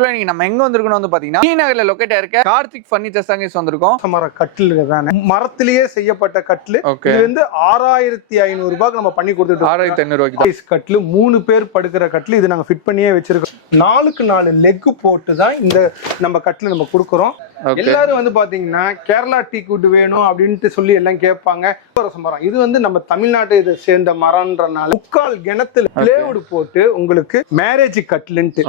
நீங்க நம்ம எங்க வந்திருக்கோம் வந்து பாத்தீங்கன்னா ஸ்ரீநகர்ல லொகேட் இருக்க கார்த்திக் ஃபர்னிச்சர்ஸ் தாங்க வந்திருக்கோம். மர கட்டிலுங்க தானே, மரத்திலேயே செய்யப்பட்ட கட்டில். இது வந்து 6500 ரூபாய்க்கு நம்ம பண்ணி கொடுத்துட்டு 6500 ரூபாய்க்கு கட்டில் 3 பேர் படுக்கிற கட்டில். இது நாங்க ஃபிட் பண்ணியே வச்சிருக்கோம். 4x4 லெக் போட்டு தான் இந்த நம்ம கட்டில் நம்ம கொடுக்குறோம். எல்லாரும் வந்து பாத்தீங்கன்னா கேரளா டீக் வுட் வேணும் அப்படின்ட்டு சொல்லி எல்லாம் கேட்பாங்க. மரம் இது வந்து நம்ம தமிழ்நாட்டை இதை சேர்ந்த மரம்ன்றனால முக்கால் கிணத்துல பிளேவுட் போட்டு உங்களுக்கு மேரேஜ் கட்லுன்ட்டு.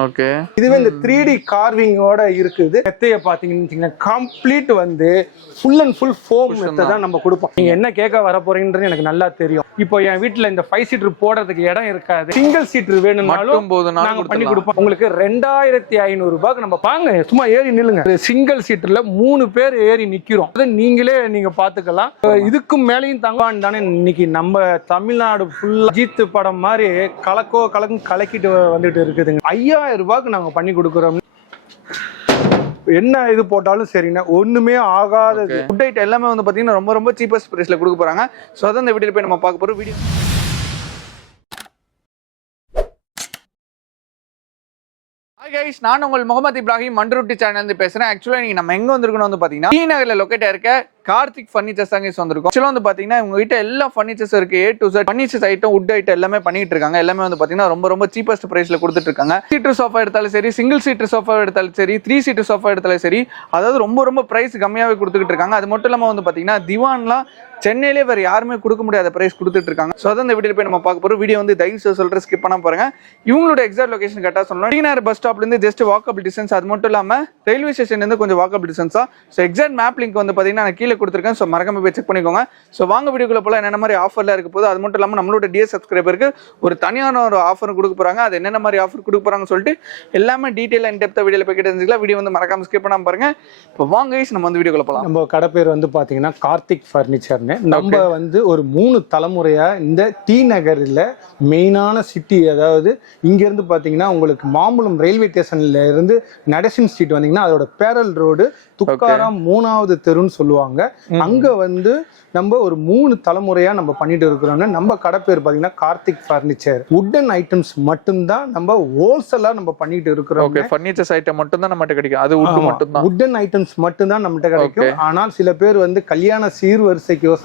இதுவே இந்த 3D கார்விங்கோட இருக்குது. மெத்தைய பாத்தீங்கன்னா கம்ப்ளீட் வந்து ஃபுல் அண்ட் ஃபுல் ஃபோம் மெத்தை தான் நம்ம கொடுப்போம். நீங்க என்ன கேட்க வர போறீங்கன்றது எனக்கு நல்லா தெரியும். இப்போ என் வீட்டுல இந்த 5 சீட்டர் போடுறதுக்கு இடம் இருக்காது, சிங்கிள் சீட்டர் வேணும்னாலும் நாங்க பண்ணி கொடுப்போம். உங்களுக்கு 2500 ரூபாய்க்கு நம்ம பாங்க சும்மா ஏறி நில்லுங்க. சிங்கிள் சீட்டர்ல 3 பேர் ஏறி நிக்கிறோம். நீங்களே நீங்க பாத்துக்கலாம். இதுக்கும் மேலையும் தங்கவான் தானே இன்னைக்கு நம்ம தமிழ்நாடு ஃபுல்லா அஜித் படம் மாதிரி கலக்கும் கலக்கிட்டு வந்துட்டு இருக்குதுங்க. 5000 ரூபாய்க்கு நாங்க பண்ணி கொடுக்குறோம். என்ன இது போட்டாலும் சரிண்ணா, ஒண்ணுமே ஆகாதது. ஃபுட் ஐட்டம் எல்லாமே வந்து பாத்தீங்கன்னா ரொம்ப ரொம்ப சீப்பஸ்ட் பிரைஸ்ல கொடுக்க போறாங்க. சோ அதான் இந்த வீடியோல போய் நம்ம பார்க்க போறோம். வீடியோ guys, நான் உங்கள் முகமது இப்ராஹிம் மண்ட்ருட்டி சேனல் இருந்து பேசுறேன். ஆக்சுவலா நீங்க நம்ம எங்க வந்திருக்கோம் வந்து பாத்தீங்கன்னா ஸ்ரீநகர்ல லொகேட் இருக்க கார்த்திக் ஃபர்னிச்சர்ஸ் தாங்க வந்திருக்கோம். ஆக்சுவலா வந்து பாத்தீங்கன்னா உங்க கிட்ட எல்லா ஃபர்னிச்சர்ஸ் இருக்கு. A to Z furnitures item, would item எல்லாமே பண்ணிட்டு இருக்காங்க. எல்லாமே வந்து பாத்தீங்கன்னா ரொம்ப ரொம்ப சீப்பஸ்ட் பிரைஸ்ல கொடுத்துட்டு இருக்காங்க. சீட்டர் சோஃபா எடுத்தாலும் சரி, சிங்கிள் சீட்டர் சோஃபா எடுத்தாலும் சரி, 3 சீட்டர் சோஃபா எடுத்தாலும் சரி, அதாவது ரொம்ப ரொம்ப பிரைஸ் கம்மியாவே கொடுத்துட்டு இருக்காங்க. அது மட்டும் இல்லாம வந்து பாத்தீங்கன்னா திவான்லாம் சென்னையிலே வேற யாருமே கொடுக்க முடியாத பிரைஸ் கொடுத்துட்டு இருக்காங்க. ஸோ அதான் இந்த வீடியோ போய் நம்ம பார்க்க போறோம். வீடியோ வந்து தயவு செய்து சொல்ற ஸ்கிப் பண்ண பாருங்க. இவங்களோட எக்ஸாக்ட் லொகேஷன் கரெக்டாக சொல்லணும். ஸ்ரீநகர் பஸ் ஸ்டாப்ல இருந்து ஜஸ்ட் வாக்கபிள் டிஸ்டன்ஸ். அது மட்டும் இல்லாம ரயில்வே ஸ்டேஷன்ல இருந்து கொஞ்சம் வாக்கபிள் டிஸ்டன்ஸா. ஸோ எக்ஸாக்ட் மேப் லிங்க் வந்து பாத்தீங்கன்னா நான் கீழே கொடுத்துருக்கேன். ஸோ மறக்காம போய் செக் பண்ணிக்கோங்க. ஸோ வாங்க வீடியோக்குள்ள போல என்னென்ன மாதிரி ஆஃபர்ல இருக்க போது. அது மட்டும் இல்லாம நம்மளோட டிஎஸ் சப்ஸ்கிரைபருக்கு ஒரு தனியான ஒரு ஆஃபர் கொடுக்க போறாங்க. அது என்னென்ன மாதிரி ஆஃபர் கொடுக்க போறாங்கன்னு சொல்லிட்டு எல்லாமே டீடைல் அண்ட் டெப்தா வீடியோல போய் தெரிஞ்சுக்கலாம். வீடியோ வந்து மறக்காம ஸ்கிப் பண்ணாம பாருங்க. இப்போ வாங்க நம்ம வந்து வீடியோக்குள்ள போலாம். நம்ம கடை பேர் வந்து பாத்தீங்கன்னா கார்த்திக் ஃபர்னிச்சர்னு. நம்ம வந்து ஒரு 3 தலைமுறையா இந்த டி நகர்ல மெயினான சிட்டி, அதாவது இங்க இருந்து பாத்தீங்கன்னா உங்களுக்கு மாம்பழம் ரயில்வே ஸ்டேஷன்ல இருந்து நடேசன் ஸ்ட்ரீட் வந்தீங்கன்னா அதோட பேரல் ரோடு துக்காராம் 3வது தெருன்னு சொல்லுவாங்க. அங்க வந்து நம்ம ஒரு 3 தலைமுறையா நம்ம பண்ணிட்டு இருக்கிறோம்னா நம்ம கடை பேர் பாத்தீங்கன்னா கார்த்திக் ஃபர்னிச்சர். வுட்டன் ஐட்டம்ஸ் மட்டும்தான் நம்ம ஹோல்சேலா நம்ம பண்ணிட்டு இருக்கிறோம். ஓகே, ஃபர்னிச்சர்ஸ் ஐட்டம் மட்டும் தான் நம்மட்ட கிடைக்கும். அது வுட் மட்டும் தான், வுட்டன் ஐட்டம்ஸ் மட்டும் தான் நம்மட்ட கிடைக்கும். ஆனால் சில பேர் வந்து கல்யாண சீர்வரிசைக்கோசரம்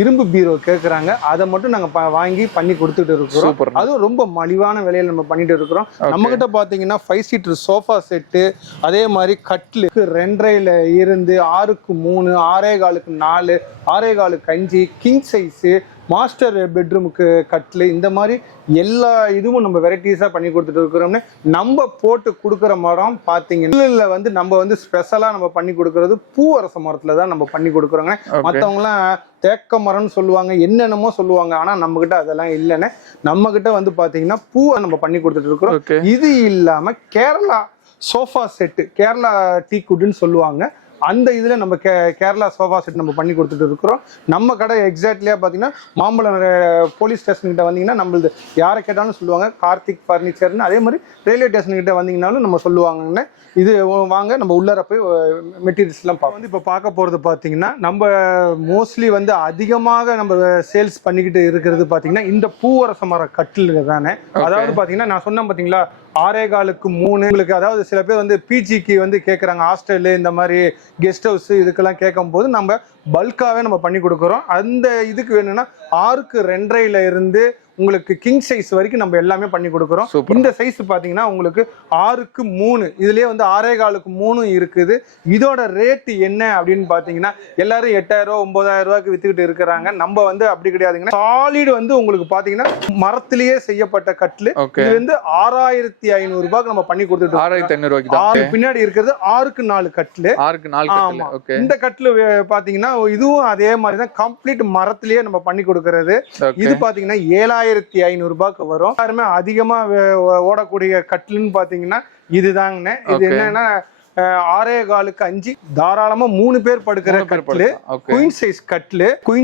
இரும்பு பீரோ கேக்குறாங்க. அதை மட்டும் நாங்க வாங்கி பண்ணி கொடுத்துட்டு இருக்கிறோம். அதுவும் ரொம்ப மலிவான விலையில நம்ம பண்ணிட்டு இருக்கிறோம். நம்ம கிட்ட பாத்தீங்கன்னா 5 சீட்டர் சோஃபா செட்டு, அதே மாதிரி கட்லுக்கு 2.5ல இருந்து 6க்கு 3, 6.25க்கு 4, 6.25க்கு 5, கிங் சைஸு, மாஸ்டர் பெட்ரூமுக்கு கட்லு, இந்த மாதிரி எல்லா இதுவும் நம்ம வெரைட்டிஸா பண்ணி கொடுத்துட்டு இருக்கிறோம்னு. நம்ம போட்டு கொடுக்குற மரம் பாத்தீங்கன்னா வந்து நம்ம வந்து ஸ்பெஷலா நம்ம பண்ணி கொடுக்கறது பூவரச மரத்துல தான் நம்ம பண்ணி கொடுக்குறோங்க. மற்றவங்க எல்லாம் தேக்க மரம்னு சொல்லுவாங்க, என்னென்னமோ சொல்லுவாங்க. ஆனா நம்ம கிட்ட அதெல்லாம் இல்லைன்னு. நம்ம கிட்ட வந்து பாத்தீங்கன்னா பூவை நம்ம பண்ணி கொடுத்துட்டு இருக்கிறோம். இது இல்லாம கேரளா சோஃபா செட்டு, கேரளா டீக் வுட்னு சொல்லுவாங்க. அந்த இதுல நம்ம கேரளா சோஃபா செட் நம்ம பண்ணி கொடுத்துட்டு இருக்கிறோம். நம்ம கடை எக்ஸாக்ட்லியா பாத்தீங்கன்னா மாம்பழம் போலீஸ் ஸ்டேஷன் கிட்ட வந்தீங்கன்னா நம்மளது யாரை கேட்டாலும் சொல்லுவாங்க கார்த்திக் ஃபர்னிச்சர்னு. அதே மாதிரி ரயில்வே ஸ்டேஷன் கிட்ட வந்தீங்கன்னாலும் நம்ம சொல்லுவாங்கன்னு. இது வாங்க நம்ம உள்ளார போய் மெட்டீரியல்ஸ் எல்லாம் வந்து இப்போ பார்க்க போறது பாத்தீங்கன்னா நம்ம மோஸ்ட்லி வந்து அதிகமாக நம்ம சேல்ஸ் பண்ணிக்கிட்டு இருக்கிறது பாத்தீங்கன்னா இந்த பூவரச மர கட்டிலுங்க தானே. அதாவது பாத்தீங்கன்னா நான் சொன்னேன் பாத்தீங்களா 6.25க்கு 3 உங்களுக்கு. அதாவது சில பேர் வந்து பிஜிக்கு வந்து கேட்குறாங்க, ஹாஸ்டலு இந்த மாதிரி கெஸ்ட் ஹவுஸ் இதுக்கெல்லாம் கேட்கும் போது நம்ம பல்காவே நம்ம பண்ணி கொடுக்குறோம். அந்த இதுக்கு வேணும்னா 6க்கு 2.5ல இருந்து உங்களுக்கு கிங் சைஸ் வரைக்கும் நம்ம எல்லாமே பண்ணி கொடுக்குறோம். இந்த சைஸ் பாத்தீங்கன்னா உங்களுக்கு 6க்கு 3, இதுலயே வந்து 6.25க்கு 3 இருக்குது. இதோட ரேட் என்ன அப்படின்னு பாத்தீங்கன்னா எல்லாரும் 8000 9000 ரூபாய்க்கு வித்துக்கிட்டு இருக்கிறாங்க. நம்ம வந்து அப்படி கிடையாதுங்க. சாலிட் வந்து உங்களுக்கு பாத்தீங்கன்னா மரத்திலேயே செய்யப்பட்ட கட்லு. இது வந்து 6500 ரூபாய்க்கு நம்ம பண்ணி கொடுத்துட்டு 6500 ரூபாய்க்கு. பின்னாடி இருக்கிறது 6க்கு 4 கட்லு. 6க்கு 4 கட்லு. இந்த கட்லு பாத்தீங்கன்னா இதுவும் அதே மாதிரி தான் கம்ப்ளீட் மரத்திலேயே நம்ம பண்ணி கொடுக்கறது. இது பாத்தீங்கன்னா 7500 ரூபாய்க்கு வரும். யாருமே அதிகமா ஓடக்கூடிய கட்லுன்னு பாத்தீங்கன்னா இதுதாங்கண்ணே. இது என்னன்னா 6.25 5 தாராளமா 3 பேர் படுக்கிற கட்லு, குயின்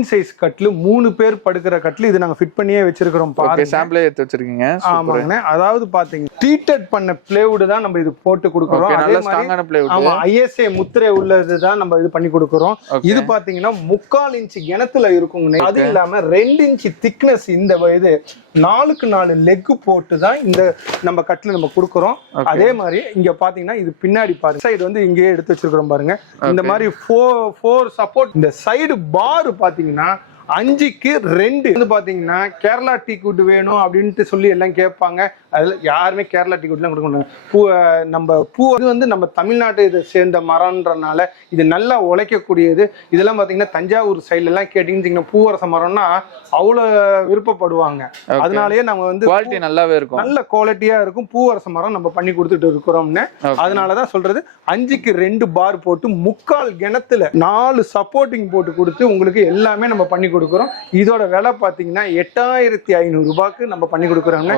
சைஸ் கட்லு 3 பேர் படுக்கிற கட்லு. இது நாங்க ஃபிட் பண்ணியே வச்சிருக்கிறோம் பாருங்க. சாம்பிளே எடுத்து வச்சிருக்கீங்க. ஆமாங்க. அதாவது பாத்தீங்க ட்ரீட்டட் பண்ண பிளேவுட் தான் நம்ம இது போட்டு கொடுக்கிறோம். நல்ல ஸ்ட்ராங்கான பிளேவுட். ஆமா, ISA முத்திரை உள்ளது தான் நம்ம இது பண்ணி கொடுக்கிறோம். இது பாத்தீங்கன்னா 3/4 இன்ச் கிணத்துல இருக்குங்க. அது இல்லாம 2 இன்ச் திக்னஸ். இந்த இது 4க்கு 4 லெக் போட்டு தான் இந்த நம்ம கட்ல நம்ம கொடுக்கிறோம். அதே மாதிரி இங்க பாத்தீங்கன்னா இது பின்னாடி பாருங்க, சைடு வந்து இங்கேயே எடுத்து வச்சிருக்கிறோம் பாருங்க. இந்த மாதிரி 4 சப்போர்ட். இந்த சைடு பார் பாத்தீங்கன்னா 5க்கு 2 வந்து பாத்தீங்கன்னா கேரளா டீக்குட் வேணும் அப்படின்ட்டு சொல்லி எல்லாம் கேட்பாங்க. அதுல யாருமே கேரளா டீக்குட்லாம் கொடுக்க மாட்டாங்க. பூ இது வந்து நம்ம தமிழ்நாட்டை இதை சேர்ந்த மரம்ன்றனால இது நல்லா உழைக்கக்கூடியது. இதெல்லாம் பாத்தீங்கன்னா தஞ்சாவூர் சைட்ல எல்லாம் கேட்டீங்கன்னா பூவரச மரம்னா அவ்வளவு விருப்பப்படுவாங்க. அதனாலயே நம்ம வந்து குவாலிட்டி நல்லாவே இருக்கும், நல்ல குவாலிட்டியா இருக்கும். பூவரச மரம் நம்ம பண்ணி கொடுத்துட்டு இருக்கிறோம்னு. அதனாலதான் சொல்றது 5க்கு 2 பார் போட்டு 3/4 கிணத்துல 4 சப்போர்ட்டிங் போட்டு கொடுத்து உங்களுக்கு எல்லாமே நம்ம பண்ணி கொடுக்கிறோம். இதோட விலை பாத்தீங்கன்னா 8500 ரூபாய்க்கு நம்ம பண்ணி கொடுக்குறோங்க.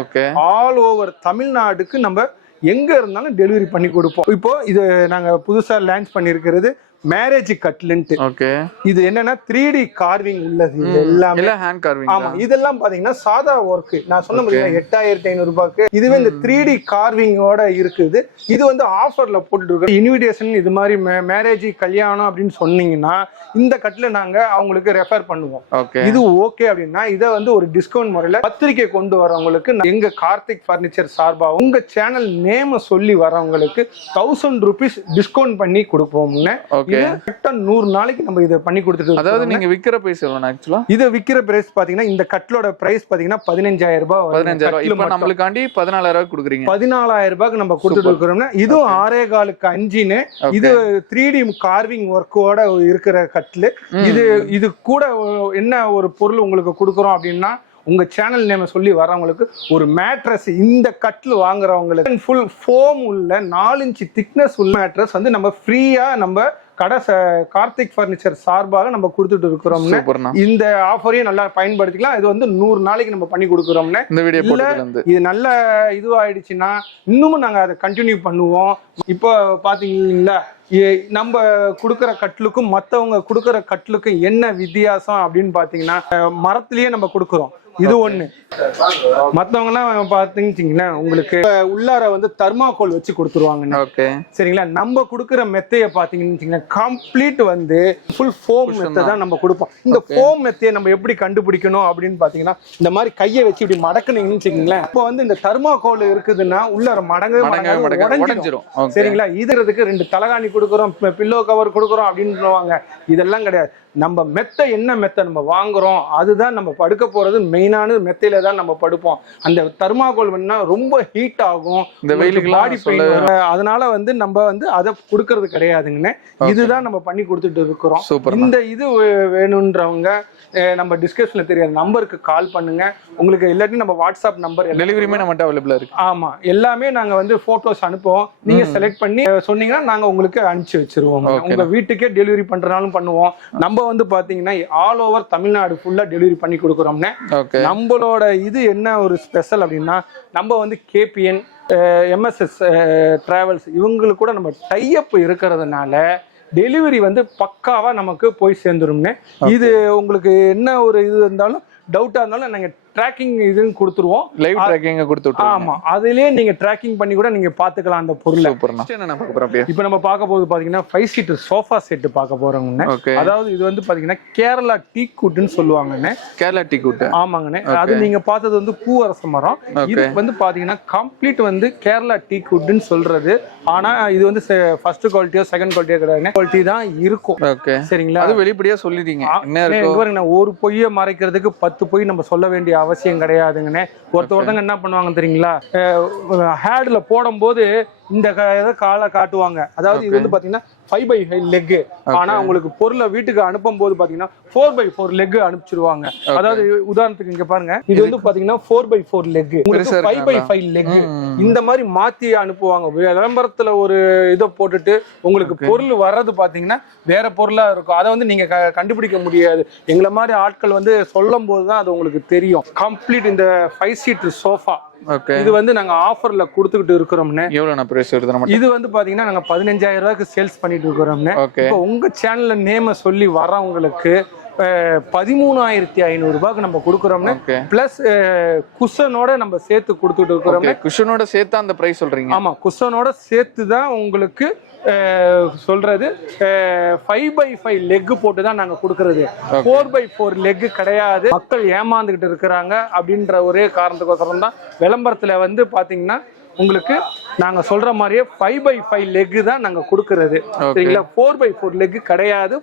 ஆல் ஓவர் தமிழ்நாடுக்கு நம்ம எங்க இருந்தாலும் டெலிவரி பண்ணி கொடுப்போம். இப்போ இது நாங்க புதுசா லான்ச் பண்ணிருக்கிறது மேரேஜ் கட்லன்ட்டு. இது என்னன்னா 3D கார்விங் உள்ளது. இது எல்லாமே ஹேண்ட் கார்விங். ஆமா, இதெல்லாம் பாத்தீங்கன்னா சாதா ஒர்க். நான் சொன்ன முடியும் 8500 ரூபாய்க்கு. இதுவே இந்த 3D கார்விங்கோட இருக்குது. இது வந்து ஆஃபர்ல போட்டுட்டு இருக்கோம். இன்விடேஷன் இது மாதிரி மேரேஜ் கல்யாணம் அப்படின்னு சொன்னீங்கன்னா இந்த கட்ல நாங்க அவங்களுக்கு ரெஃபர் பண்ணுவோம். இது ஓகே அப்படின்னா இதை வந்து ஒரு டிஸ்கவுண்ட் முறையில பத்திரிக்கை கொண்டு வரவங்களுக்கு எங்க கார்த்திக் பர்னிச்சர் சார்பா உங்க சேனல் நேம சொல்லி வரவங்களுக்கு 1000 ரூபீஸ் டிஸ்கவுண்ட் பண்ணி கொடுப்போம்னு. 100 நாளைக்கு நம்ம இதை பண்ணி கொடுத்துட்டு. அதாவது நீங்க விக்கிற பிரைஸ் எவ்வளவு ஆக்சுவலா? இது விக்கிற பிரைஸ் பாத்தீங்கன்னா இந்த கட்லோட பிரைஸ் பாத்தீங்கன்னா 15000 ரூபாய். 15000. இப்போ நம்மளுக்காண்டி 14000 ரூபாய் கொடுக்குறீங்க. 14000 ரூபாய்க்கு நம்ம கொடுத்துட்டு இருக்கிறோம்னா இதுவும் 6.25 5ன்னு. இது 3D கார்விங் ஒர்க்கோட இருக்கிற கட்லு. இது கூட என்ன ஒரு பொருள் உங்களுக்கு கொடுக்குறோம் அப்படின்னா உங்க சேனல் நேம் சொல்லி வரவங்களுக்கு ஒரு மேட்ரஸ். இந்த கட்ல வாங்குறவங்களுக்கு ஃபுல் ஃபோம் உள்ள 4 இன்ச் திக்னஸ் உள்ள மேட்ரஸ் வந்து நம்ம ஃப்ரீயா நம்ம கடை கார்த்திக் பர்னிச்சர் சார்பாக நம்ம கொடுத்துட்டு இருக்கிறோம். இந்த ஆஃபரையும் நல்லா பயன்படுத்திக்கலாம். இது வந்து 100 நாளைக்கு நம்ம பண்ணி கொடுக்குறோம்னு. இது நல்ல இதுவாயிடுச்சுன்னா இன்னமும் நாங்க அதை கண்டினியூ பண்ணுவோம். இப்போ பாத்தீங்களா நம்ம கொடுக்குற கட்லுக்கும் மற்றவங்க கொடுக்குற கட்லுக்கும் என்ன வித்தியாசம் அப்படின்னு பாத்தீங்கன்னா மரத்திலேயே நம்ம கொடுக்குறோம். இது ஒண்ணு. மத்தவங்கலாம் பாத்தீங்கன்னா உங்களுக்கு உள்ளார வந்து தர்மாகோல் வச்சு கொடுத்துருவாங்க. சரிங்களா? நம்ம கொடுக்குற மெத்தைய பாத்தீங்கன்னா கம்ப்ளீட் வந்து ஃபுல் ஃபோம் மெத்தை தான் நம்ம கொடுப்போம். இந்த ஃபோம் மெத்தையை நம்ம எப்படி கண்டுபிடிக்கணும் அப்படின்னு பாத்தீங்கன்னா இந்த மாதிரி கையை வச்சு இப்படி மடக்குனீங்கன்னு வச்சுக்கீங்களேன். இப்போ வந்து இந்த தர்மாகோல் இருக்குதுன்னா உள்ளார உடைஞ்சிரும். சரிங்களா? இதுறதுக்கு 2 தலகாணி கொடுக்குறோம், பில்லோ கவர் கொடுக்குறோம் அப்படின்னு சொல்லுவாங்க. இதெல்லாம் கிடையாது. நம்ம மெத்தை என்ன மெத்தை நம்ம வாங்குறோம் அதுதான் நம்ம படுக்க போறது. மெயினான மெத்தையில தான் நம்ம படுப்போம். அந்த தர்மாகோல் வேணா ரொம்ப ஹீட் ஆகும், இந்த வெயிலுக்கு பாடி பெயின். அதனால வந்து நம்ம வந்து அதை கொடுக்கறது கிடையாதுங்கன்னு. இதுதான் நம்ம பண்ணி கொடுத்துட்டு இருக்கிறோம். இந்த இது வேணும்ன்றவங்க நம்ம டிஸ்கிரிப்ஷன்ல தெரியாத நம்பருக்கு கால் பண்ணுங்க. உங்களுக்கு எல்லாத்தையும் நம்ம வாட்ஸ்அப் நம்பர் டெலிவரியுமே நம்மகிட்ட அவைலபிளா இருக்கு. ஆமா, எல்லாமே நாங்க வந்து போட்டோஸ் அனுப்புவோம். நீங்க செலக்ட் பண்ணி சொன்னீங்கன்னா நாங்க உங்களுக்கு அனுப்பிச்சு வச்சிருவோம். உங்க வீட்டுக்கே டெலிவரி பண்றனாலும் பண்ணுவோம். நம்ம வந்து பாத்தீங்கன்னா ஆல் ஓவர் தமிழ்நாடு ஃபுல்லா டெலிவரி பண்ணி கொடுக்குறோம்னு. நம்மளோட இது என்ன ஒரு ஸ்பெஷல் அப்படின்னா நம்ம வந்து KPN MSS டிராவல்ஸ் இவங்களுக்கு கூட நம்ம டைஅப் இருக்கிறதுனால டெலிவரி வந்து பக்காவா நமக்கு போய் சேர்ந்துரும்னு. இது உங்களுக்கு என்ன ஒரு இது இருந்தாலும் டவுட்டா இருந்தாலும் நாங்க ட்ராக்கிங் இதுன்னு கொடுத்துருவோம். லைவ் ட்ராக்கிங் கொடுத்துருவோம். ஆமா, அதுலயே நீங்க ட்ராக்கிங் பண்ணி கூட நீங்க பாத்துக்கலாம் அந்த பொருளை. இப்ப நம்ம பார்க்க போது பாத்தீங்கன்னா 5 சீட்டர் சோஃபா செட் பார்க்க போறோம்னு. அதாவது இது வந்து பாத்தீங்கன்னா கேரளா டீக்குட்னு சொல்லுவாங்கன்னு. கேரளா டீக்குட். ஆமாங்கண்ணே. அது நீங்க பார்த்தது வந்து பூவரச மரம். இது வந்து பாத்தீங்கன்னா கம்ப்ளீட் வந்து கேரளா டீக்குட்னு சொல்றது. ஆனா இது வந்து ஃபர்ஸ்ட் குவாலிட்டியோ செகண்ட் குவாலிட்டியோ கிடையாது, குவாலிட்டி தான் இருக்கும். சரிங்களா? அது வெளிப்படையா சொல்லிட்டீங்க. ஒரு பொய்யை மறைக்கிறதுக்கு 10 பொய் நம்ம சொல்ல வேண்டிய அவசியம் கிடையாதுங்கண்ணே. ஒருத்தவங்க என்ன பண்ணுவாங்க தெரியுங்களா, ஹேட்ல போடும் போது இந்த காலை காட்டுவாங்க. அதாவது இது வந்து பாத்தீங்கன்னா 5x5 லெக். ஆனா உங்களுக்கு பொருளை வீட்டுக்கு அனுப்பும் போது பாத்தீங்கன்னா 4x4 லெக் அனுப்பிச்சிருவாங்க. அதாவது உதாரணத்துக்கு இங்க பாருங்க, இது வந்து பாத்தீங்கன்னா 4x4 லெக், 5x5 லெக். இந்த மாதிரி மாத்தி அனுப்புவாங்க. விளம்பரத்துல ஒரு இதை போட்டுட்டு உங்களுக்கு பொருள் வர்றது பாத்தீங்கன்னா வேற பொருளா இருக்கும். அதை வந்து நீங்க கண்டுபிடிக்க முடியாது. எங்களை மாதிரி ஆட்கள் வந்து சொல்லும் போதுதான் அது உங்களுக்கு தெரியும். கம்ப்ளீட் இந்த 5 சீட்டர் சோஃபா ஓகே இது வந்து நாங்க ஆஃபர்ல கொடுத்துக்கிட்டு இருக்கிறோம்னு. எவ்வளவு பிரைஸ் வருது நம்ம? இது வந்து பாத்தீங்கன்னா நாங்க 15,000 ரூபாய்க்கு சேல்ஸ் பண்ணிட்டு இருக்கிறோம்னு. ஓகே இப்போ உங்க சேனல்ல நேம சொல்லி வரவங்களுக்கு 13,500 ரூபாய்க்கு நம்ம கொடுக்குறோம்னு. பிளஸ் குஷனோட நம்ம சேர்த்து கொடுத்துட்டு இருக்கிறோம். குஷனோட சேர்த்து அந்த பிரைஸ் சொல்றீங்க? ஆமா, குஷனோட சேர்த்து தான் உங்களுக்கு சொல்றது. 5x5 லெக் போட்டு தான் நாங்க கொடுக்கறது. 4x4 லெக் கிடையாது. மக்கள் ஏமாந்துகிட்டு இருக்கிறாங்க அப்படின்ற ஒரே காரணத்துக்கோசரம் தான் விளம்பரத்துல வந்து பாத்தீங்கன்னா உங்களுக்கு நாங்க சொல்ற மாதிரியே 5x5 லெக் தான் நாங்க கொடுக்கறது. சரிங்களா? 4x4 லெக் கிடையாது.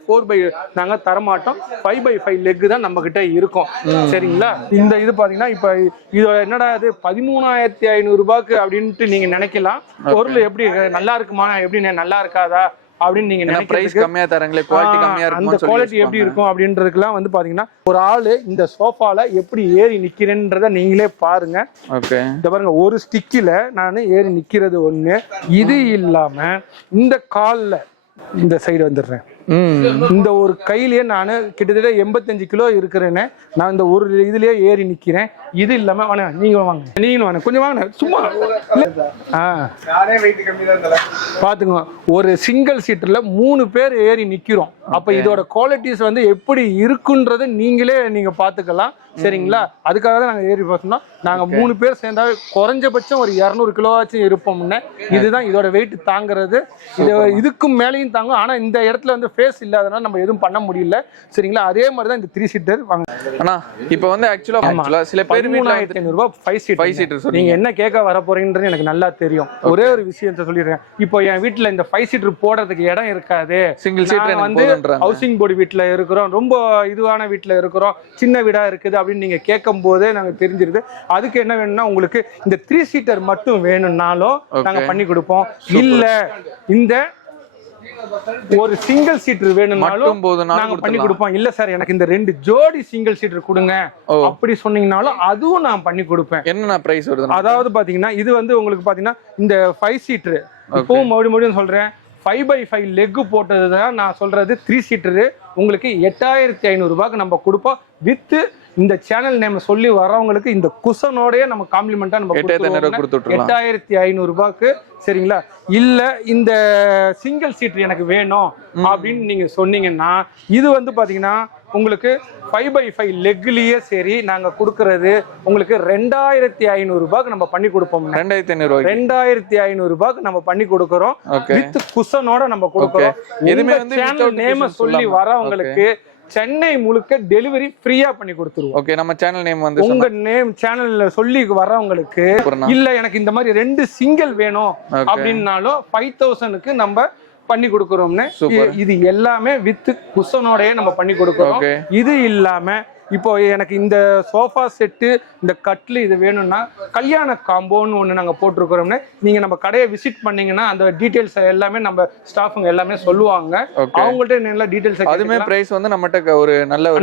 நாங்க தரமாட்டோம். 5x5 லெக் தான் நம்ம கிட்ட இருக்கும். சரிங்களா? இந்த இது பாத்தீங்கன்னா இப்ப இது என்னடா இது 13,500 ரூபாய்க்கு அப்படின்ட்டு நீங்க நினைக்கலாம். பொருள் எப்படி நல்லா இருக்குமா, எப்படி நல்லா இருக்காதா அப்படின்னு நீங்க பிரைஸ் கம்மியா தரங்களே, குவாலிட்டி கம்மியா இருக்கும், அந்த குவாலிட்டி எப்படி இருக்கும் அப்படின்றதுக்குலாம் வந்து பாத்தீங்கன்னா ஒரு ஆளு இந்த சோஃபால எப்படி ஏறி நிக்கிறேன்றத நீங்களே பாருங்க. ஓகே, இந்த பாருங்க, ஒரு ஸ்டிக்கில நான் ஏறி நிக்கிறது ஒண்ணு. இது இல்லாம இந்த கால்ல இந்த சைடு வந்துடுறேன். இந்த ஒரு கையிலேயே நான் கிட்டத்தட்ட 85 கிலோ இருக்கிறேன்னு நான் இந்த ஒரு இதுலயே ஏறி நிக்கிறேன். இது இல்லாம வாங்க, நீங்களும் வாங்க, நீங்களும் வாங்க, கொஞ்சம் வாங்க, சும்மா பாத்துங்க. ஒரு சிங்கிள் சீட்டர்ல 3 பேர் ஏறி நிக்கிறோம். அப்ப இதோட குவாலிட்டிஸ் வந்து எப்படி இருக்குன்றத நீங்க பாத்துக்கலாம். சரிங்களா? அதுக்காக தான் நாங்க ஏறி பார்த்தோம்னா நாங்க 3 பேர் சேர்ந்தா குறைஞ்சபட்சம் ஒரு 200 கிலோவாச்சும் இருப்போம்னு. இதுதான் இதோட வெயிட் தாங்குறது. இதுக்கும் மேலேயும் தாங்கும். ஆனா இந்த இடத்துல வந்து ஃபேஸ் இல்லாதனால நம்ம எதுவும் பண்ண முடியல. சரிங்களா? அதே மாதிரி தான் இந்த 3 சீட்டர் வாங்க. ஆனா இப்போ வந்து ஆக்சுவலா சில பேர் 13,500 ரூபாய் 5 சீட்டர். நீங்க என்ன கேட்க வர போறீங்கன்றது எனக்கு நல்லா தெரியும். ஒரே ஒரு விஷயத்தை சொல்லிடுறேன். இப்போ என் வீட்டுல இந்த 5 சீட்டர் போடுறதுக்கு இடம் இருக்காது. சிங்கிள் சீட்டர் வந்து ஹவுசிங் போர்டு வீட்டுல இருக்கிறோம், ரொம்ப இதுவான வீட்டுல இருக்கிறோம், சின்ன வீடா இருக்குது அப்படின்னு நீங்க கேட்கும் போதே நாங்க தெரிஞ்சிருது. அதுக்கு என்ன வேணும்னா உங்களுக்கு இந்த 3 சீட்டர் மட்டும் வேணும்னாலும் நாங்க பண்ணி கொடுப்போம். இல்ல இந்த ஒரு சிங்கிள் சீட்டர் வேணும்னாலும் நாங்க பண்ணி கொடுப்போம். இல்ல சார் எனக்கு இந்த 2 ஜோடி சிங்கிள் சீட்டர் கொடுங்க அப்படி சொன்னீங்கனாலும் அதுவும் நான் பண்ணி கொடுப்பேன். என்ன பிரைஸ் வருது? அதாவது பாத்தீங்கன்னா இது வந்து உங்களுக்கு பாத்தீங்கன்னா இந்த 5 சீட்டர் இப்பவும் மறுபடியும் சொல்றேன், 5x5 லெக் போட்டதுதான் நான் சொல்றது. 3 சீட்டரு உங்களுக்கு 8,500 ரூபாய்க்கு நம்ம கொடுப்போம். வித் இந்த சேனல் நேம் சொல்லி வரவங்களுக்கு இந்த குஷனோடய நம்ம காம்ப்ளிமெண்டா நம்ம 8,500 ரூபாய்க்கு. சரிங்களா? இல்ல இந்த சிங்கிள் சீட்டர் எனக்கு வேணும் அப்படின்னு நீங்க சொன்னீங்கன்னா இது வந்து பாத்தீங்கன்னா உங்களுக்கு 5x5 லெக்லயே சரி நாங்க கொடுக்கறது உங்களுக்கு 2,500 ரூபாய்க்கு நம்ம பண்ணி கொடுப்போம். 2,500 ரூபாய்க்கு நம்ம பண்ணி கொடுக்கறோம். வித் குஷனோட நம்ம கொடுக்கறோம். எதுமே வந்து சேனல் நேம் சொல்லி வரவங்களுக்கு சென்னை முழுக்க டெலிவரி ஃப்ரீயா பண்ணி கொடுத்துருவோம். ஓகே, நம்ம சேனல் நேம் வந்து உங்க நேம் சேனல்ல சொல்லி வரவங்களுக்கு இல்ல எனக்கு இந்த மாதிரி 2 சிங்கிள் வேணும் அப்படின்னாலும் 5,000க்கு நம்ம பண்ணி கொடுக்கறோம்னு. இது எல்லாமே வித் குஷனோடயே நம்ம பண்ணி கொடுக்கறோம். இது இல்லாம இப்போ எனக்கு இந்த சோஃபா செட்டு இந்த கட்லு இது வேணும்னா கல்யாண காம்போன்னு ஒன்று நாங்கள் போட்டிருக்கிறோம்னு. நீங்க நம்ம கடையை விசிட் பண்ணீங்கன்னா அந்த டீடைல்ஸ் எல்லாமே நம்ம ஸ்டாஃபுங்க எல்லாமே சொல்லுவாங்க. அவங்கள்ட்ட நல்ல டீடைல்ஸ். அதுமே பிரைஸ் வந்து நம்மகிட்ட ஒரு நல்ல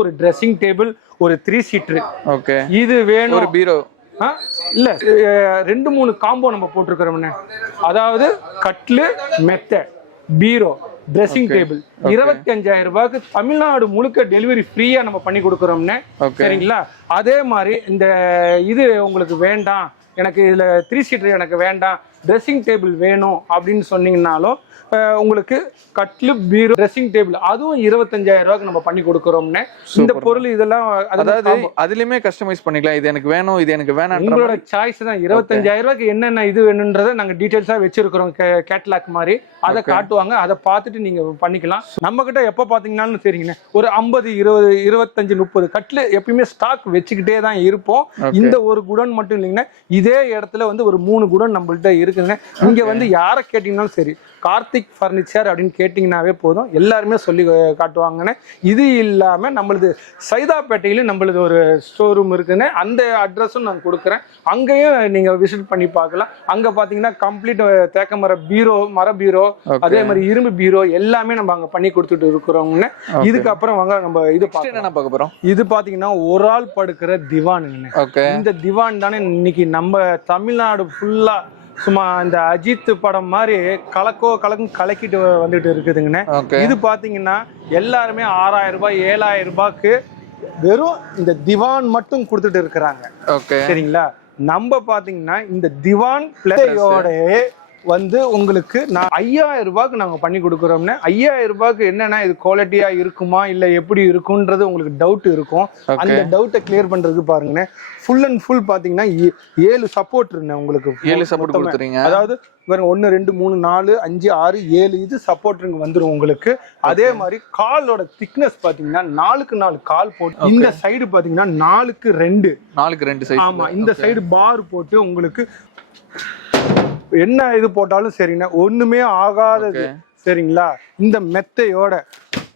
ஒரு ட்ரெஸ்ஸிங் டேபிள், ஒரு 3 சீட்டர். ஓகே, இது வேணும். ஒரு பீரோ இல்ல 2-3 காம்போ நம்ம போட்டிருக்கிறோம்னு. அதாவது கட்லு, மெத்த, பீரோ, ட்ரெஸ்ஸிங் டேபிள் 25,000 ரூபாய்க்கு தமிழ்நாடு முழுக்க டெலிவரி ஃப்ரீயா நம்ம பண்ணி கொடுக்கறோம்னு. சரிங்களா? அதே மாதிரி இந்த இது உங்களுக்கு வேண்டாம், எனக்கு இதுல 3 சீட்டர் எனக்கு வேண்டாம், ட்ரெஸ்ஸிங் டேபிள் வேணும் அப்படின்னு சொன்னீங்கன்னாலும் உங்களுக்கு கட்லு, பீரோ, ட்ரெஸ்ஸிங் டேபிள் அதுவும் 25,000 ரூபாய்க்கு நம்ம பண்ணி கொடுக்கறோம்னு. இந்த பொருள் இதெல்லாம் அதாவது அதுலயுமே கஸ்டமைஸ் பண்ணிக்கலாம். இது எனக்கு வேணும், இது எனக்கு வேணாம், உங்களோட சாய்ஸ் தான். 25,000 ரூபாய்க்கு என்னென்ன இது வேணும்ன்றத நாங்க டீடைல்ஸா வச்சிருக்கிறோம். கேட்லாக் மாதிரி அதை காட்டுவாங்க. அதை பார்த்துட்டு நீங்க பண்ணிக்கலாம். நம்ம கிட்ட எப்ப பாத்தீங்கன்னாலும் சரிங்கண்ணே ஒரு 50, 20, 25, 30 கட்லு எப்பயுமே ஸ்டாக் வச்சுக்கிட்டே தான் இருப்போம். இந்த ஒரு குடோன் மட்டும் இல்லைங்கன்னா இதே இடத்துல வந்து ஒரு 3 குடோன் நம்மள்ட்ட இருக்குங்க. இங்க வந்து யாரை கேட்டீங்கன்னாலும் சரி கார்த்திக் ஃபர்னிச்சர் அப்படின்னு கேட்டிங்கனாவே போதும், எல்லாருமே சொல்லி காட்டுவாங்கன்னு. இது இல்லாமல் நம்மளது சைதாப்பேட்டையிலும் நம்மளது ஒரு ஷோரூம் இருக்குன்னு அந்த அட்ரஸும் நான் கொடுக்குறேன். அங்கேயும் நீங்கள் விசிட் பண்ணி பார்க்கலாம். அங்கே பார்த்தீங்கன்னா கம்ப்ளீட் தேக்க மர பீரோ அதே மாதிரி இரும்பு பீரோ எல்லாமே நம்ம அங்கே பண்ணி கொடுத்துட்டு இருக்கிறோம்னு. இதுக்கப்புறம் வாங்க நம்ம இது பார்க்க போகிறோம். இது பார்த்தீங்கன்னா ஒரு ஆள் படுக்கிற திவானுங்க. இந்த திவான் தானே இன்னைக்கு நம்ம தமிழ்நாடு ஃபுல்லா சும்மா இந்த அஜித் படம் மாதிரி கலக்கிட்டு வந்துட்டு இருக்குதுங்கண்ணே. இது பாத்தீங்கன்னா எல்லாருமே 6,000 ரூபாய் 7,000 ரூபாய்க்கு வெறும் இந்த திவான் மட்டும் கொடுத்துட்டு இருக்கிறாங்க. சரிங்களா? நம்ம பாத்தீங்கன்னா இந்த திவான் பிளஸோட வந்து உங்களுக்கு நான் 5000 ரூபாய்க்கு நாங்க பண்ணி கொடுக்குறோம்னா 5000 ரூபாய்க்கு என்னன்னா இது குவாலிட்டியா இருக்குமா இல்ல எப்படி இருக்கும்ன்றது உங்களுக்கு டவுட் இருக்கும். அந்த டவுட்டை கிளியர் பண்றதுக்கு பாருங்கண்ணே ஃபுல் அண்ட் ஃபுல் பாத்தீங்கன்னா 7 சப்போர்ட் இருந்தேன் உங்களுக்கு 7 சப்போர்ட் கொடுத்துறீங்க. அதாவது 1 2 3 4 5 6 7 இது சப்போர்ட்ங்க வந்துரும் உங்களுக்கு. அதே மாதிரி காலோட திக்னஸ் பாத்தீங்கன்னா 4க்கு 4 கால் போட்டு இந்த சைடு பாத்தீங்கன்னா 4க்கு 2 சைஸ். ஆமா இந்த சைடு பார் போட்டு உங்களுக்கு என்ன இது போட்டாலும் சரிண்ணா ஒண்ணுமே ஆகாதது சரிங்களா. இந்த மெத்தையோட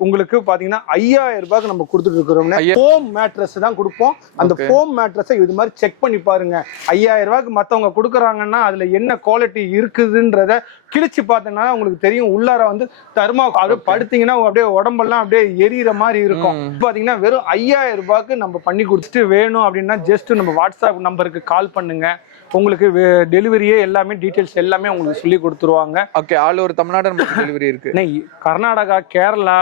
உங்களுக்கு பாத்தீங்கன்னா 5000 ரூபாய்க்கு நம்ம கொடுத்துட்டு இருக்கிறோம்னா ஃபோம் மேட்ரஸ் தான் கொடுப்போம். அந்த ஃபோம் மேட்ரஸை இது மாதிரி செக் பண்ணி பாருங்க. 5000 ரூபாய்க்கு மத்தவங்க கொடுக்குறாங்கன்னா அதுல என்ன குவாலிட்டி இருக்குதுன்றத கிழிச்சு பார்த்தோம்னா உங்களுக்கு தெரியும். உள்ளார வந்து தர்மா அது படுத்தீங்கன்னா அப்படியே உடம்பெல்லாம் அப்படியே எரியிற மாதிரி இருக்கும். பாத்தீங்கன்னா வெறும் 5000 ரூபாய்க்கு நம்ம பண்ணி கொடுத்துட்டு வேணும் அப்படின்னா ஜஸ்ட் நம்ம வாட்ஸ்அப் நம்பருக்கு கால் பண்ணுங்க. உங்களுக்கு டெலிவரியே எல்லாமே டீடைல்ஸ் எல்லாமே உங்களுக்கு சொல்லி கொடுத்துருவாங்க. ஓகே, ஆல் ஓவர் தமிழ்நாடு நமக்கு டெலிவரி இருக்கு. கர்நாடகா, கேரளா,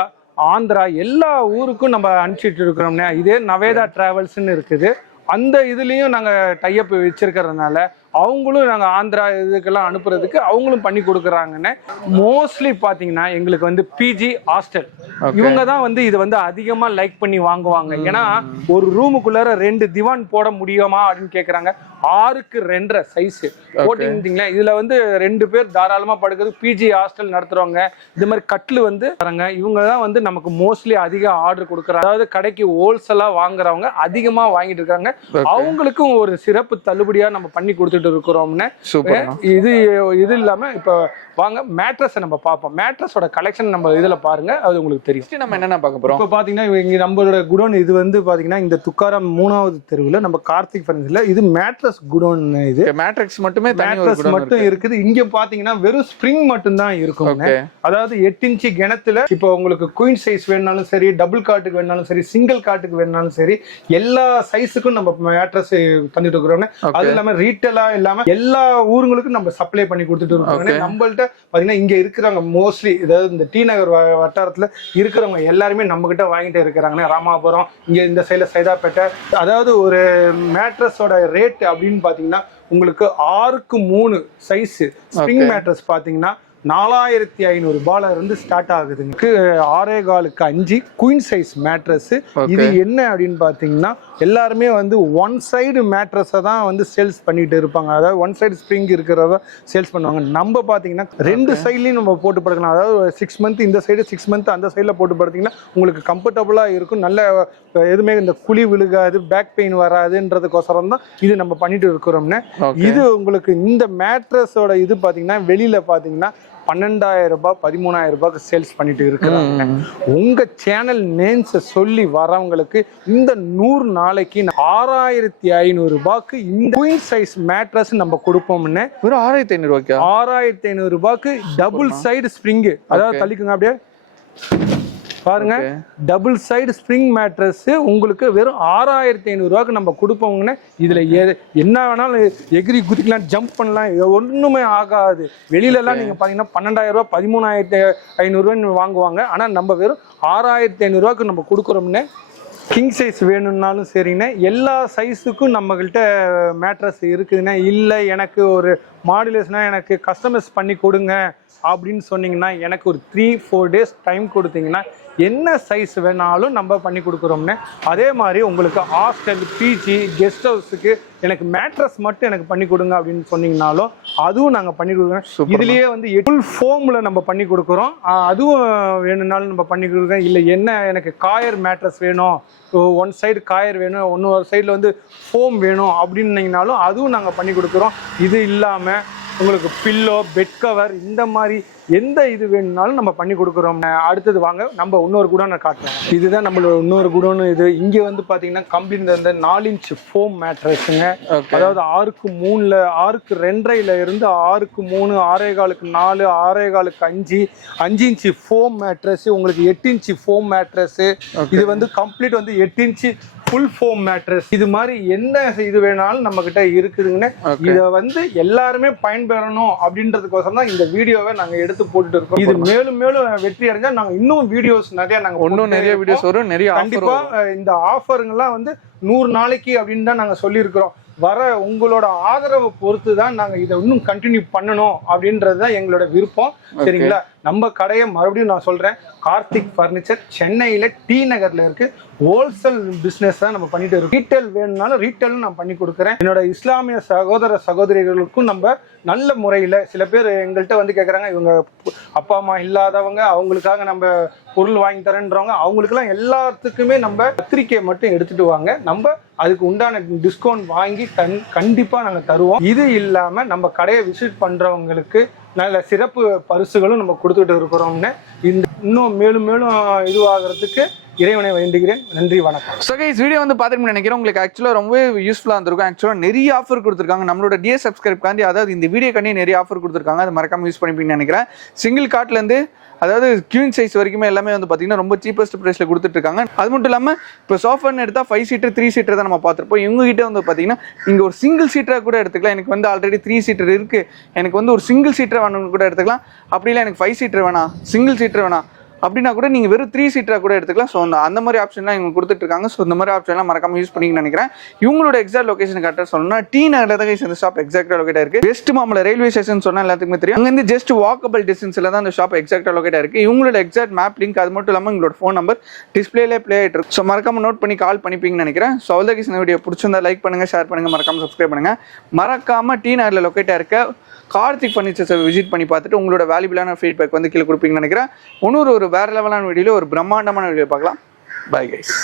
ஆந்திரா எல்லா ஊருக்கும் நம்ம அனுப்பிச்சிட்டு இருக்கிறோம்னா இதே நவேதா டிராவல்ஸ்ன்னு இருக்குது. அந்த இதுலயும் நாங்க டைப் வச்சிருக்கிறதுனால அவங்களும் நாங்க ஆந்திரா இதுக்கெல்லாம் அனுப்புறதுக்கு அவங்களும் பண்ணி கொடுக்குறாங்கன்னு. மோஸ்ட்லி பாத்தீங்கன்னா எங்களுக்கு வந்து பிஜி ஹாஸ்டல் இவங்க தான் வந்து இது வந்து அதிகமா லைக் பண்ணி வாங்குவாங்க. ஏன்னா ஒரு ரூமுக்குள்ளார 2 திவான் போட முடியுமா அப்படின்னு கேக்குறாங்க. 6க்கு 2.5 சைஸ் போட்டீங்கன்னா இதுல வந்து 2 பேர் தாராளமா படுக்கிறது. பிஜி ஹாஸ்டல் நடத்துறவங்க இது மாதிரி கட்டில் வந்து இவங்க தான் வந்து நமக்கு மோஸ்ட்லி அதிக ஆர்டர் கொடுக்குறாங்க. அதாவது கடைக்கு ஹோல்சேலா வாங்குறவங்க அதிகமா வாங்கிட்டு இருக்காங்க. அவங்களுக்கும் ஒரு சிறப்பு தள்ளுபடியா நம்ம பண்ணி கொடுத்துட்டு இருக்கிறோம்னு. இது இல்லாம இப்ப வாங்க மேட்ரஸ் நம்ம பார்ப்போம். மேட்ரஸோட கலெக்ஷன் நம்ம இதுல பாருங்க, அது உங்களுக்கு தெரியும். நம்ம என்னென்ன பார்க்க போறோம் இப்போ பாத்தீங்கன்னா இங்க நம்மளோட குடோன் இது வந்து பாத்தீங்கன்னா இந்த துக்காராம் 3வது தெருவுல நம்ம கார்த்திக் ஃபர்னிச்சர்ல இது மேட்ரஸ் குடோன். இது மேட்ரஸ் மட்டுமே மேட்ரஸ் மட்டும் இருக்குது. இங்க பாத்தீங்கன்னா வெறும் ஸ்ப்ரிங் மட்டும் தான் இருக்கும். அதாவது 8 இன்ச் கிணத்துல இப்போ உங்களுக்கு குயின் சைஸ் வேணாலும் சரி, டபுள் காட்டுக்கு வேணாலும் சரி, சிங்கிள் காட்டுக்கு வேணாலும் சரி, எல்லா சைஸுக்கும் நம்ம மேட்ரஸ் பண்ணிட்டு இருக்கிறோம். அது இல்லாம ரீட்டெயிலா இல்லாம எல்லா ஊருங்களுக்கும் நம்ம சப்ளை பண்ணி கொடுத்துட்டு இருக்கோம். நம்மள்ட்ட பாத்தீங்கன்னா இங்க இருக்கிறவங்க மோஸ்ட்லி அதாவது இந்த டி நகர் வட்டாரத்துல இருக்கிறவங்க எல்லாருமே நம்ம கிட்ட வாங்கிட்டு இருக்கிறாங்க. ராமாபுரம், இங்க இந்த சைடுல சைதாப்பேட்டை. அதாவது ஒரு மேட்ரஸோட ரேட் அப்படின்னு பாத்தீங்கன்னா உங்களுக்கு 6க்கு 3 சைஸ் ஸ்ப்ரிங் மேட்ரஸ் பாத்தீங்கன்னா 4500 ரூபாயில இருந்து ஸ்டார்ட் ஆகுதுங்க. 6.25 5 குயின் சைஸ் மேட்ரஸ். இது என்ன அப்படின்னு பாத்தீங்கன்னா எல்லாருமே வந்து ஒன் சைடு மேட்ரஸை தான் வந்து சேல்ஸ் பண்ணிட்டு இருப்பாங்க. அதாவது ஒன் சைடு ஸ்ப்ரிங் இருக்கிறத சேல்ஸ் பண்ணுவாங்க. நம்ம பாத்தீங்கன்னா 2 சைட்லயும் நம்ம போட்டு படுக்கலாம். அதாவது 6 மந்த் இந்த சைடு 6 மந்த் அந்த சைட்ல போட்டு படுத்தீங்கன்னா உங்களுக்கு கம்ஃபர்டபுளா இருக்கும். நல்ல எதுவுமே இந்த குழி விழுகாது, பேக் பெயின் வராதுன்றதுக்கோசரம் தான் இது நம்ம பண்ணிட்டு இருக்கிறோம்னு. இது உங்களுக்கு இந்த மேட்ரஸோட இது பாத்தீங்கன்னா வெளியில பாத்தீங்கன்னா 12,000 ரூபாய் 13,000 ரூபாய்க்கு சேல்ஸ் பண்ணிட்டு இருக்கிறாங்க. உங்க சேனல் நேம்ஸ் சொல்லி வரவங்களுக்கு இந்த 100 நாளைக்கு 6,500 ரூபாய்க்கு இந்த குயின் சைஸ் மேட்ரஸ் நம்ம கொடுப்போம்னு. வெறும் 6,500 ரூபாய்க்கு 6,500 ரூபாய்க்கு டபுள் சைடு ஸ்ப்ரிங். அதாவது தள்ளிக்குங்க அப்படியே பாருங்க, டபுள் சைடு ஸ்ப்ரிங் மேட்ரஸ் உங்களுக்கு வெறும் 6,500 ரூபாய்க்கு நம்ம கொடுப்போம்னு. இதுல என்ன வேணாலும் எகிரி குதிக்கலாம், ஜம்ப் பண்ணலாம், ஒண்ணுமே ஆகாது. வெளியில எல்லாம் நீங்க பாத்தீங்கன்னா 12,000 ரூபாய் 13,500 ரூபாய் வாங்குவாங்க. ஆனா நம்ம வெறும் 6,500 ரூபாய்க்கு நம்ம கொடுக்குறோம்னு. கிங் சைஸ் வேணும்னாலும் சரிண்ணே எல்லா சைஸுக்கும் நம்மகிட்ட மேட்ரஸ் இருக்குதுன்னா. இல்லை எனக்கு ஒரு மாடுலேஷனா எனக்கு கஸ்டமைஸ் பண்ணி கொடுங்க அப்படின்னு சொன்னீங்கன்னா எனக்கு ஒரு 3-4 டேஸ் டைம் கொடுத்தீங்கன்னா என்ன சைஸ் வேணாலும் நம்ம பண்ணி கொடுக்குறோம்னு. அதே மாதிரி உங்களுக்கு ஹாஸ்டல், பிஜி, கெஸ்ட் ஹவுஸுக்கு எனக்கு மேட்ரஸ் மட்டும் எனக்கு பண்ணி கொடுங்க அப்படின்னு சொன்னீங்கனாலும் அதுவும் நாங்கள் பண்ணி கொடுக்குறோம். இதுலேயே வந்து ஃபுல் ஃபோமில் நம்ம பண்ணி கொடுக்குறோம். அதுவும் வேணும்னாலும் நம்ம பண்ணி கொடுக்குறோம். இல்லை என்ன எனக்கு காயர் மேட்ரஸ் வேணும், ஒன் சைடு காயர் வேணும், ஒரு சைடில் வந்து ஃபோம் வேணும் அப்படின்னீங்கனாலும் அதுவும் நாங்கள் பண்ணி கொடுக்குறோம். இது இல்லாமல் உங்களுக்கு பில்லோ, பெட் கவர் இந்த மாதிரி எந்த இது வேணும்னாலும் நம்ம பண்ணி கொடுக்குறோம். அடுத்தது வாங்க நம்ம இன்னொரு குடோனை காட்டுறோம். இதுதான் நம்மளோட இன்னொரு குடோன். இது இங்கே வந்து பார்த்தீங்கன்னா கம்ப்ளீட் இந்த 4 இன்ச் ஃபோம் மேட்ரஸுங்க. அதாவது 6க்கு 3ல 6க்கு 2.5ல இருந்து 6க்கு 3, 6.25க்கு 4, 6.25க்கு 5, 5 இன்ச்சு ஃபோம் மேட்ரஸ். உங்களுக்கு 8 இன்ச்சு ஃபோம் மேட்ரஸ். இது வந்து கம்ப்ளீட் வந்து 8 இன்ச்சு ஃபுல் ஃபோம் மேட்ரஸ். இது மாதிரி என்ன இது வேணாலும் நம்ம கிட்ட இருக்குதுங்கன்னு. இதை வந்து எல்லாருமே பயன்பெறணும் அப்படின்றதுக்கோசரம் தான் இந்த வீடியோவை நாங்க எடுத்து போட்டுட்டு இருக்கோம். இது மேலும் மேலும் வெற்றி அடைஞ்சா நாங்க இன்னும் வீடியோஸ் நிறைய வீடியோஸ் வரும். நிறைய கண்டிப்பா இந்த ஆஃபருங்கெல்லாம் வந்து 100 நாளைக்கு அப்படின்னு தான் நாங்க சொல்லியிருக்கிறோம். வர உங்களோட ஆதரவை பொறுத்து தான் நாங்க இதை இன்னும் கண்டினியூ பண்ணணும் அப்படின்றது தான் எங்களோட விருப்பம். சரிங்களா? நம்ம கடையை மறுபடியும் நான் சொல்றேன், கார்த்திக் பர்னிச்சர் சென்னையில டி நகர்ல இருக்கு. ஹோல்சேல் பிசினஸ் தான் நம்ம பண்ணிட்டு இருக்கோம். ரீட்டைல் வேணும்னாலும் ரீட்டைலும் நான் பண்ணி கொடுக்குறேன். என்னோட இஸ்லாமிய சகோதர சகோதரிகளுக்கும் நம்ம நல்ல முறையில, சில பேர் எங்கள்கிட்ட வந்து கேட்குறாங்க, இவங்க அப்பா அம்மா இல்லாதவங்க, அவங்களுக்காக நம்ம பொருள் வாங்கி தரேன்றவங்க, அவங்களுக்குலாம் எல்லாத்துக்குமே நம்ம பத்திரிக்கையை மட்டும் எடுத்துட்டு வாங்க, நம்ம அதுக்கு உண்டான டிஸ்கவுண்ட் வாங்கி கண்டிப்பா நாங்க தருவோம். இது இல்லாம நம்ம கடையை விசிட் பண்றவங்களுக்கு நல்ல சிறப்பு பரிசுகளும் நம்ம கொடுத்துட்டு இருக்கிறோம்னு இன்னும் மேலும் மேலும் இதுவாகிறதுக்கு இறைவனை வேண்டுகிறேன். நன்றி, வணக்கம். ஸோ கைஸ், வீடியோ வந்து பார்த்துட்டு நினைக்கிறேன் உங்களுக்கு ஆக்சுவலாக ரொம்ப யூஸ்ஃபுல்லாக இருந்திருக்கும். ஆக்சுவலாக நிறைய ஆஃபர் கொடுத்துருக்காங்க நம்மளோட டிஎஸ் சப்ஸ்கிரைப்காண்டி, அதாவது இந்த வீடியோ கண்டி நிறைய ஆஃபர் கொடுத்துருக்காங்க. அது மறக்காம யூஸ் பண்ணிப்பீங்கன்னு நினைக்கிறேன். சிங்கிள் கார்ட்லேருந்து அதாவது கியூன் சைஸ் வரைக்குமே எல்லாமே வந்து பார்த்தீங்கன்னா ரொம்ப சீப்பஸ்ட் ப்ரைஸில் கொடுத்துட்டு இருக்காங்க. அது மட்டும் இல்லாமல் இப்போ சோஃபான்னு எடுத்தால் 5 சீட்டர் 3 சீட்டர் தான் நம்ம பார்த்துருப்போம். இவங்ககிட்ட வந்து பார்த்தீங்கன்னா இங்கே ஒரு சிங்கிள் சீட்டராக கூட எடுத்துக்கலாம். எனக்கு வந்து ஆல்ரெடி 3 சீட்டர் இருக்குது, எனக்கு வந்து ஒரு சிங்கிள் சீட்டர் வேணும்னு கூட எடுத்துக்கலாம். அப்படி இல்லை எனக்கு 5 சீட்டர் வேணாம், சிங்கிள் சீட்டர் வேணாம் அப்படின்னா கூட நீங்கள் வெறும் 3 சீட்டராக கூட எடுத்துக்கலாம். ஸோ அந்த மாதிரி ஆப்ஷன்லாம் இவங்க கொடுத்துட்ருக்காங்க. ஸோ இந்த மாதிரி ஆப்ஷன்லாம் மறக்காம யூஸ் பண்ணிங்கன்னு நினைக்கிறேன். இவங்களோட எக்ஸாக்ட் லொகேஷன் கரெக்டாக சொல்லணும்னா டி நகரில் தான் இந்த ஷாப் எக்ஸாக்டாக லொகேட்டாக இருக்குது. வெஸ்ட் மாம்பலம் ரயில்வே ஸ்டேஷன் சொன்னால் எல்லாத்துக்குமே தெரியும். அங்கேருந்து ஜஸ்ட் வாக்கபிள் டிஸ்டன்ஸில் தான் அந்த ஷாப் எக்ஸாக்டாக லொகேட்டாக இருக்குது. இவங்களோட எக்ஸாக்ட் மேப் லிங்க், அது மட்டும் இல்லாமல் உங்களோட ஃபோன் நம்பர் டிஸ்பிளேலே ப்ளே ஆகிட்டு இருக்கு. ஸோ மறக்காம நோட் பண்ணி கால் பண்ணிப்பீங்கன்னு நினைக்கிறேன். ஸோ அவ்வளோ இந்த வீடியோ பிடிச்சிருந்தா லைக் பண்ணுங்கள், ஷேர் பண்ணுங்கள், மறக்காம சப்ஸ்கிரைப் பண்ணுங்கள். மறக்காம டி நகரில் லொகேட்டாக இருக்க கார்த்திக் ஃபர்னிச்சர்ஸை விசிட் பண்ணி பார்த்துட்டு உங்களோட வேல்யூபிளான ஃபீட்பேக் வந்து கீழே கொடுப்பீங்கன்னு நினைக்கிறேன். ஒரு வேற லெவலான வீடியோவில் ஒரு பிரம்மாண்டமான வீடியோ பார்க்கலாம். Bye guys.